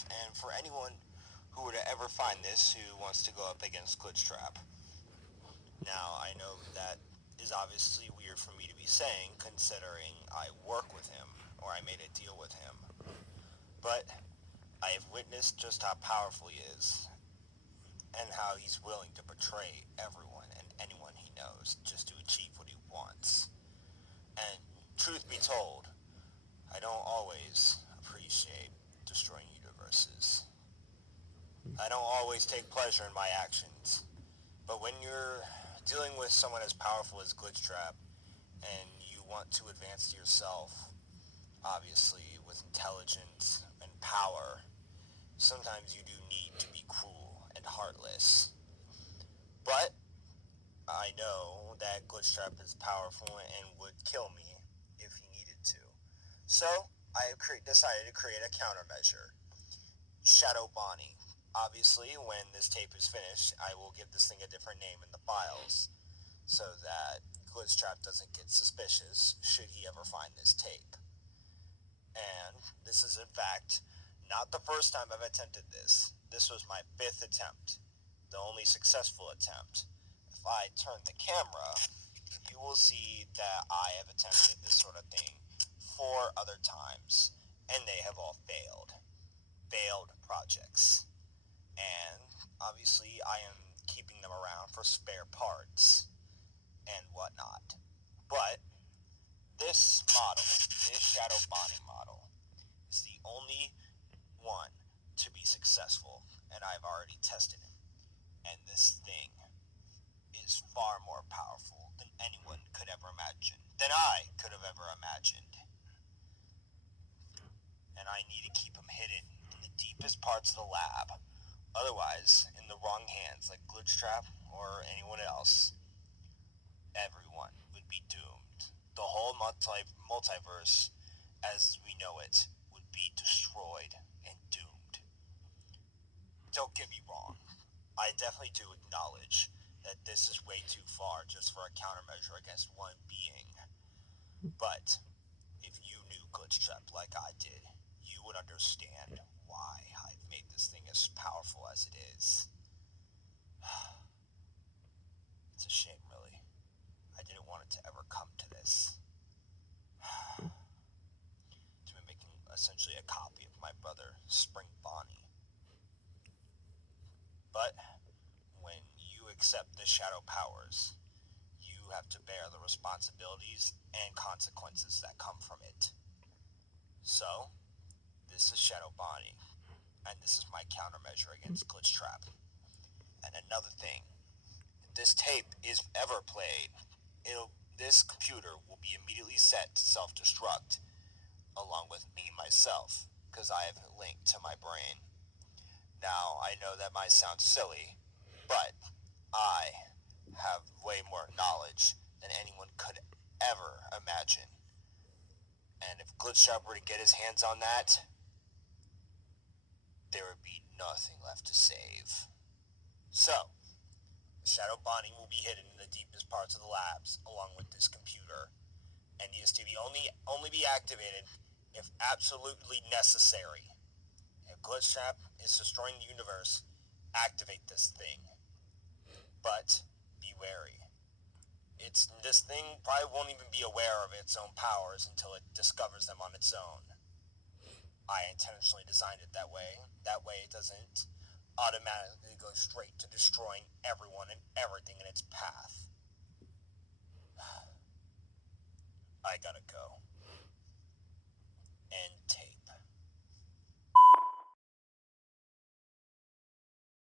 life, and for anyone who were to ever find this who wants to go up against Glitchtrap. Now, I know that is obviously weird for me to be saying, considering I work with him, or I made a deal with him. But I have witnessed just how powerful he is, and how he's willing to betray everyone and anyone he knows just to achieve what he wants. And truth be told, I don't always appreciate destroying universes. I don't always take pleasure in my actions. But when you're dealing with someone as powerful as Glitchtrap, and you want to advance yourself, obviously, with intelligence and power, sometimes you do need to be cruel and heartless. But I know that Glitchtrap is powerful and would kill me if he needed to. So I have decided to create a countermeasure. Shadow Bonnie. Obviously, when this tape is finished, I will give this thing a different name in the files, so that Glitchtrap doesn't get suspicious should he ever find this tape. And this is in fact not the first time I've attempted this. This was my 5th attempt, the only successful attempt. If I turn the camera, you will see that I have attempted this sort of thing 4 other times, and they have all failed. Failed projects. And obviously I am keeping them around for spare parts and whatnot. But this model, this Shadow Bonnie model, is the only one to be successful, and I've already tested it. And this thing is far more powerful than anyone could ever imagine, than I could have ever imagined. And I need to keep him hidden in the deepest parts of the lab. Otherwise, in the wrong hands, like Glitchtrap or anyone else, everyone would be doomed. The whole multiverse, as we know it, would be destroyed and doomed. Don't get me wrong. I definitely do acknowledge that this is way too far just for a countermeasure against one being. But if you knew Glitchtrap like I did, you would understand why I've made this thing as powerful as it is. It's a shame, really. I didn't want it to ever come to this. To be making essentially a copy of my brother, Spring Bonnie. But when you accept the shadow powers, you have to bear the responsibilities and consequences that come from it. So, this is Shadow Bonnie, and this is my countermeasure against Glitchtrap. And another thing, if this tape is ever played, this computer will be immediately set to self-destruct, along with me myself, because I have it linked to my brain. Now, I know that might sound silly, but I have way more knowledge than anyone could ever imagine. And if Glitchtrap were to get his hands on that, there would be nothing left to save. So, Shadow Bonnie will be hidden in the deepest parts of the labs, along with this computer, and is to be only be activated if absolutely necessary. If Glitchtrap is destroying the universe, activate this thing. But be wary. This thing probably won't even be aware of its own powers until it discovers them on its own. I intentionally designed it that way. That way it doesn't automatically go straight to destroying everyone and everything in its path. I gotta go.